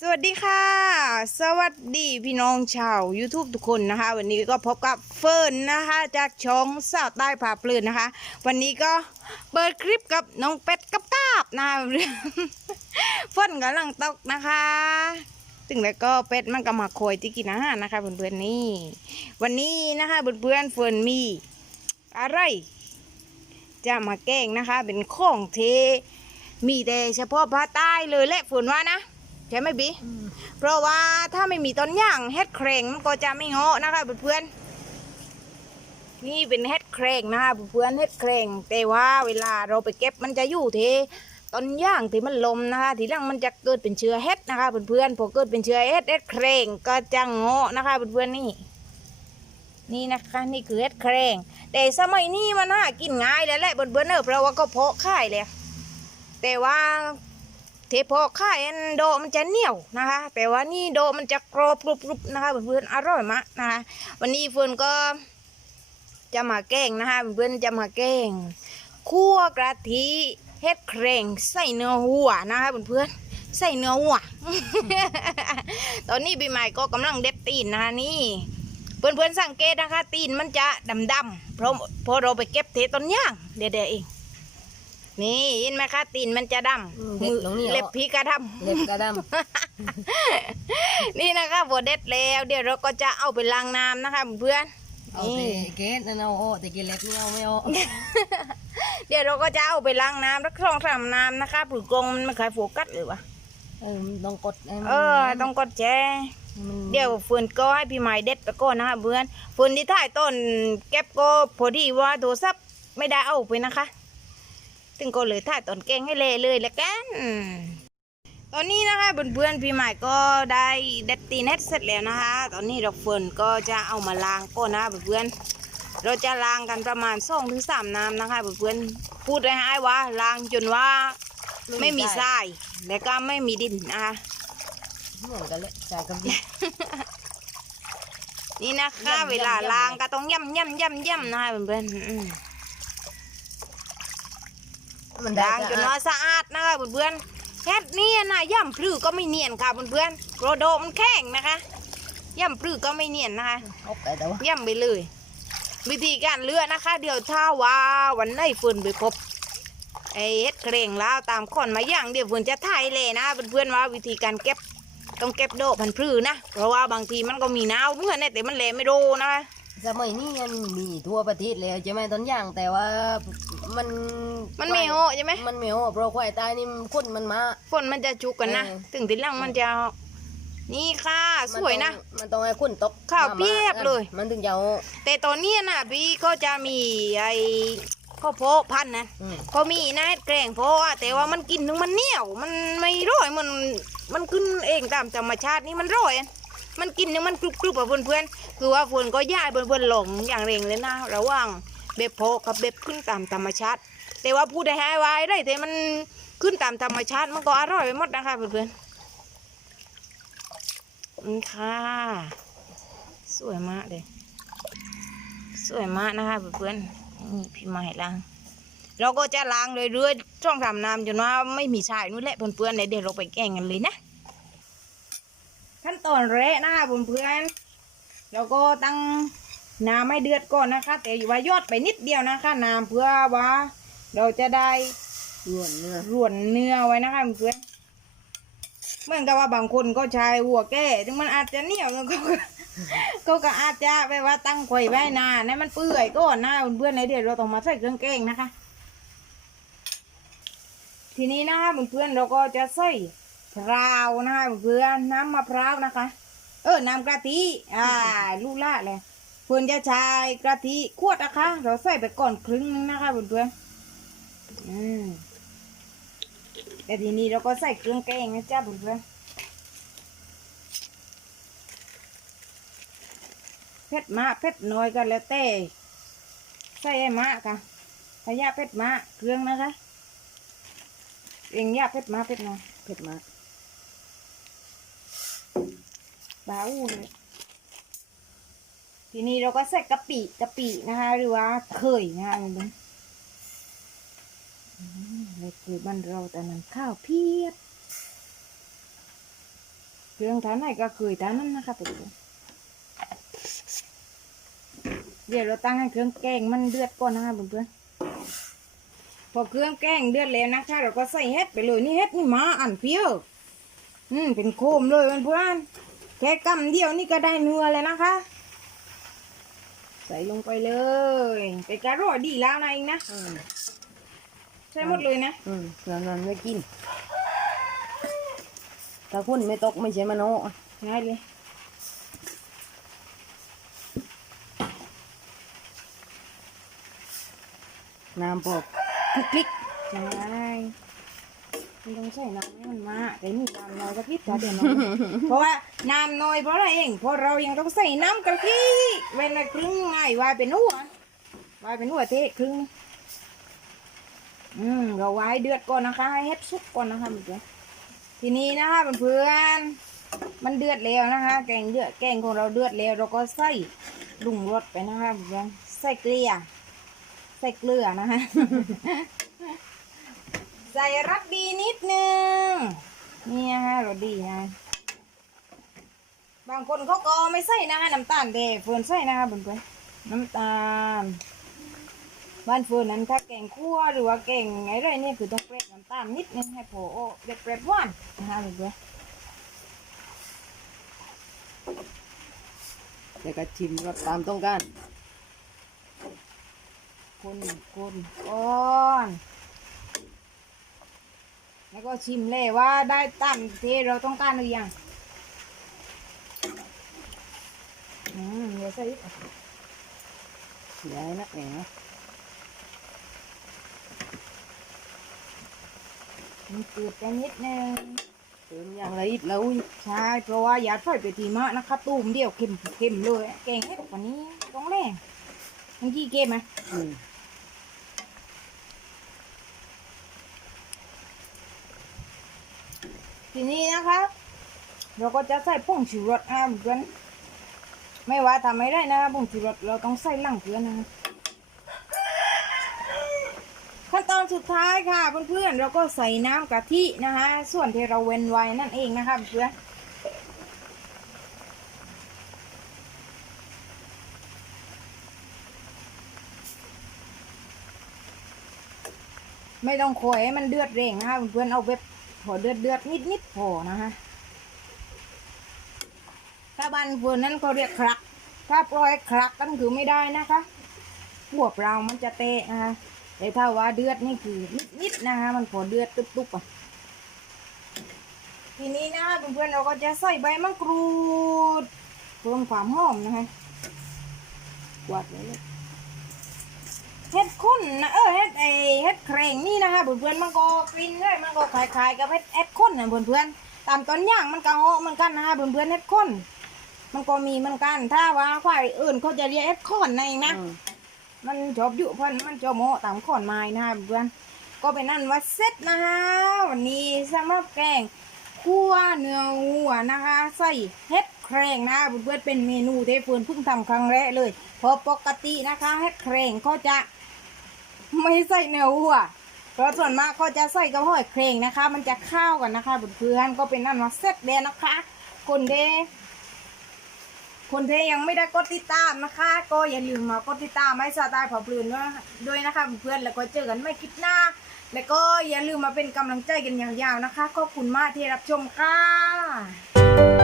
สวัสดีค่ะ สวัสดีพี่น้องชาว YouTube ทุกคนนะคะ วันนี้ก็พบกับเฟิร์นนะคะ จากช่องสาวใต้ผาปลืนนะคะ วันนี้ก็เปิดคลิปกับน้องเป็ดกับกาบนะคะฝนกำลังตกนะคะถึงแล้วก็เป็ดมันก็มาคอยที่กินอาหารนะคะเพื่อนๆนี่วันนี้นะคะเพื่อนๆเฟิร์นมีอะไร จะมาแกล้งนะคะ เป็นของเทมีแต่เฉพาะภาคใต้เลยแหละฝนว่านะ ช่ไหมบีเพราะว่าถ้าไม่มีต้นย่างเฮ็ดแครงมันก็จะไม่เงาะนะคะเพื่อนๆนี่เป็นเฮ็ดแครงนะคะเพื่อนๆเฮ็ดแครงแต่ว่าเวลาเราไปเก็บมันจะอยู่ที่ต้นย่างที่มันลมนะคะ ทีหลังมันจะเกิดเป็นเชื้อเฮ็ดนะคะเพื่อนๆพอเกิดเป็นเชื้อเฮ็ดเฮ็ดแครงก็จะเงาะนะคะเพื่อนๆนี่นี่นะคะนี่คือเฮ็ดแครงแต่สมัยนี้มันหากินง่ายแล้วแหละเพื่อนๆเนอะเพราะว่าก็เพาะขายเลยแต่ว่าเท พอค่ายอันโดมันจะเหนียวนะคะ แต่ว่านี่โดมันจะกรอบกรุบๆนะคะเพื่อนๆอร่อยมากนะคะ วันนี้เพื่อนก็จะมาแกงนะคะเพื่อนๆจะมาแกงคั่วกะทิเฮ็ดแครงใส่เนื้อวัวนะคะเพื่อนๆใส่เนื้อวัวตอนนี้ปีใหม่ก็กำลังเด็ดตีนนะคะนี่เพื่อนๆสังเกตนะคะ ตีนมันจะดำๆเพราะพอเราไปเก็บเทต้นย่างเดี๋ยวๆเอง นี่เห็นไหมคะตีนมันจะดอืมำเด็ดลงนี่เหรอ เล็บพีกระดเล็บกระดำ นี่นะคะบดเด็ดแล้วเดี๋ยวเราก็จะเอาไปล้างน้ำนะคะเพื่อนำเอานี่แต่เกสนั่นเอาโอ้แต่กินเล็บนี่เอาไม่เอาเดี๋ยวเราก็จะเอาไปล้างน้ำรักสองสามน้ำนะคะผือกรงมันไม่เคยโฟกัสเลยวะเออมันต้องกดให้มันเออต้องกดแชร์มันเดี๋ยวเฟืนก็ให้พี่ใหม่เด็ดไปก่อนนะคะเพื่อนเฟืนที่ถ่ายต้นเก็บก็พอดีว่าโทรศัพท์ไม่ได้เอาไปนะคะ ถึงก็เลยถ่ายต้นแกงให้เละเลยแล้วกันตอนนี้นะคะเพื่อนๆพี่ใหม่ก็ได้เด็ดตีเน็ตเสร็จแล้วนะคะ ตอนนี้เราเฟืนก็จะเอามาล้างก่อนนะคะเพื่อนๆเราจะล้างกันประมาณสองถึงสามน้ำนะคะเพื่อนๆพูดให้ให้ว่าล้างจนว่าไม่มีทรายและก็ไม่มีดินนะคะเหมือนกันเลยใส่กับดินนี่นะคะย่ำเวลาย่ำล้างย่ำก็ต้องย่ำย่ำย่ำย่ำนะคะเพื่อนๆอื มมันได้ล้างจนว่าสะอาดนะคะเพื่อนๆแค่นี้นะย่ำพลื้ก็ไม่เนียนค่ะเพื่อนๆโปรโดมันแข็งนะคะย่ำพลื้ก็ไม่เนียนนะคะเอาไปแต่ว่าย่ำไปเลย วิธีการเลือกนะคะ เดี๋ยวถ้าว่าวันไหนฝนไปพบไอ้เฮ็ดเครงแล้วตามขอนมาย่างเดี๋ยวฝนจะถ่ายเลยนะเพื่อนๆว่าวิธีการเก็บต้องเก็บโดพันธุ์พลื้นะ เพราะว่าบางทีมันก็มีหนาวเมื่อนี่แต่มันเลไม่โดนะคะ สมัยนี้มันมีทั่วประเทศเลยใช่ไหมต้นยางแต่ว่ามันมันไม่โหใช่ไหมมันไม่โหเพราะควายตายนี่คนมันมาฝนมันจะจุกกันนะเออถึงทีหลังมันจะนี่ค่ะ สวยนะ มันต้องมันต้องให้คนตกข้าวมเพียบเลย มันถึงจะเอาแต่ตอนเนี้ยนะพี่ก็จะมีไอ้ข้าวโพดพันธุ์นะอืมก็มีนะแกล้งเพราะว่าแต่ว่ามันกินถึงมันเหนียว มันไม่ร่อยมันมันขึ้นเองตามธรรมชาตินี่มันร่อยอะ มันกินนึงมันกรุบกรุบอะเพื่อนเพื่อนคือว่าฝนก็ย่ายเพื่อนเพื่อนหลงอย่างเร่งเลยนะ ระหว่างเบ็บโพกับเบ็บขึ้นตามธรรมชาติ แต่ว่าพูดได้ให้ไว้ได้แต่มันขึ้นตามธรรมชาติมันก็อร่อยไปหมดนะคะเพื่อนเพื่อนนี่ค่ะ สวยมากเลยสวยมากนะคะเพื่อนๆนี่พี่ใหม่ล้างเราก็จะล้างเรื่อยๆช่องทำน้ำจนว่าไม่มีชายนู่นแหละเพื่อนๆเดี๋ยวเราไปแกงกันเลยนะ ตอนแรกนะคะเพื่อนๆเราก็ตั้งน้ำให้เดือดก่อนนะคะ แต่อยู่ว่ายอดไปนิดเดียวนะคะน้ำเพื่อว่า เราจะได้ส่วนเนื้อร่วนเนื้อไว้นะคะเพื่อนเหมือนกับว่าบางคนก็ใช้หัวแก้ถึงมันอาจจะเหนียวแล้วก็ก็ก็อาจจะไปว่าตั้งไข่ไว้นานให้มันเปื่อยก่อนนะเพื่อนในเดี๋ยวเราต้องมาใส่เครื่องแกงนะคะ ทีนี้นะคะเพื่อนๆเราก็จะใส่ พร้าวนะคะเพื่อนน้ำมะพร้าวนะคะ เออน้ำกะทิอ่าลูกละเลยเพื่อนจะใช้กะทิขวดนะคะ เราใส่ไปก่อนครึ่งนึงนะคะเพื่อนๆอืมแต่ทีนี้เราก็ใส่เครื่องแกงนะจ๊ะเพื่อนๆเผ็ดมากเผ็ดน้อยกันแล้วแต่ใส่ให้มากค่ะถ้ายาเผ็ดมากเครื่องนะคะเองยาเผ็ดมากเผ็ดน้อยเผ็ดมาก บาอูเลยทีนี้เราก็ใส่กะปิกะปินะคะ หรือว่าเคยนะคะมันเลยคือบ้านเราแต่นั้นข้าวเพียบเครื่องทานไหนก็เคยทานนั่นนะคะเพื่อนเดี๋ยวเราตั้งให้เครื่องแกงมันเดือดก่อนนะคะเพื่อนๆพอเครื่องแกงเดือดแล้วนะคะเราก็ใส่เห็ดไปเลยนี่เห็ดนี่มาอันเปรี้ยวอืมเป็นโคมเลยเพื่อนๆ แค่กำเดียวนี่ก็ได้เนื้อเลยนะคะ ใส่ลงไปเลยแต่กระโรอดีแล้วนะเองนะอืมใส่หมดเลยนะ อืมแล้วนั้นไม่กินถ้าคุณไม่ตกไม่ใช่มโนอะง่ายเลยน้ำปอกคลิกคลิกใช่ไม่ต้องใส่น้ำให้ มันมาแต่นี่น้ำน้อยก็คิดจะเดี๋ยวน้อยเพราะว่าน้ำน้อยเพราะอะไรเองเพราะเรายังต้องใส่น้ำกะทิเวลาครึ่งไงวายเป็นหัววายเป็นหัวเทครึ่งอืมเราไว้เดือดก่อนนะคะ ให้เฮ็ดสุกก่อนนะคะเพื่อนทีนี้นะคะเพื่อนมันเดือดแล้วนะคะ แกงเดือดแกงของเราเดือดแล้วเราก็ใส่ลุงรสไปนะคะเพื่อนใส่เกลือใส่เกลือนะคะ ใส่รัดดีนิดนึงนี่นะคะรสดีนะบางคนเขาก็ไม่ใส่นะคะน้ำตาลเดเฟิร์นใส่นะคะเพื่อนๆน้ำตาล บ้านเฟิร์นนั้นถ้าแกงคั่วหรือว่าแกงอะไรเนี่ยคือต้องเปรดน้ำตาลนิดนึงให้พอโอ้เด็ดเปรดหวานนะคะเพื่อนแล้วก็ชิมรสตามต้องการๆคนคนก้อน แล้วก็ชิมเลยว่าได้ตามที่เราต้องการหรือยังอืมเดี๋ยวใส่อีย้ายนักแหนมันเกือไปนิดนึงเติมอย่างละอิดละอุ้ยใช่เพราะว่าอยาถอยไปทีมากนะคะตูมเดียวเค็มเค็มเลยแกงให้แบบนี้ต้องแรงเมื่อกี้เค็มไหมอืม ทีนี้นะคะ เราก็จะใส่ผงชูรสอะเพื่อนไม่ว่าทำไม่ได้นะคะผงชูรสเราต้องใส่หลังเพื่อนนะคะขั้นตอนสุดท้ายค่ะเพื่อนๆเราก็ใส่น้ำกะทินะคะ ส่วนที่เราเว้นไว้นั่นเองนะคะเพื่อนไม่ต้องคอยให้มันเดือดเร่งนะคะเพื่อนเอาเว็บ พอเดือดเดือดนิดนิดพอนะคะถ้าบ้านเพื่อนนั้นเขาเรียกครัก ถ้าปล่อยครักกันคือไม่ได้นะคะหัวเปล่ามันจะเตะนะคะแต่ถ้าว่าเดือดนี่คือนิดนิดนะคะมันพอเดือดตุ๊บๆอะทีนี้นะคะเพื่อนๆเราก็จะใส่ใบมะกรูดเพิ่มความหอมนะคะกวาดไว้เลย เฮ็ดข้นนะเออเฮ็ดไอเฮ็ดแครงนี่นะคะเพื่อนๆมันก็กลิ่นเลยมันก็คล้ายๆกับเฮ็ดเฮ็ดข้นนะเพื่อนๆตามต้นย่างมันก็เหาะเหมือนกันนะคะเพื่อนๆเฮ็ดข้นมันก็มีเหมือนกันถ้าว่าควายอื่นเขาจะเรียกเฮ็ดข้นนั่นเองนะอืมมันชอบอยู่เพันมันชอบเหาะตามข้อนไม้นะคะเพื่อนๆก็เป็นนั่นว่าเสร็จนะคะวันนี้สำหรับแกงคั่วเนื้อวัวนะคะใส่เฮ็ดแครงนะเพื่อนๆเป็นเมนูที่เพื่อนเพิ่งทำครั้งแรกเลยเพราะปกตินะคะเฮ็ดแครงเขาจะ ไม่ใส่เนื้อวัวเพราะส่วนมากก็จะใส่กระหอยเครงนะคะ มันจะข้าวกันนะคะเพื่อนๆก็เป็นนั่นว่าเสร็จแล้วนะคะ คนเดคนเทยังไม่ได้กดติดตามนะคะ ก็อย่าลืมมากดติดตามให้สไตล์เผาปลืนด้วยนะคะเพื่อนแล้วก็เจอกันไม่คลิปหน้า แล้วก็อย่าลืมมาเป็นกำลังใจกันยาวๆนะคะขอบคุณมากที่รับชมค่ะ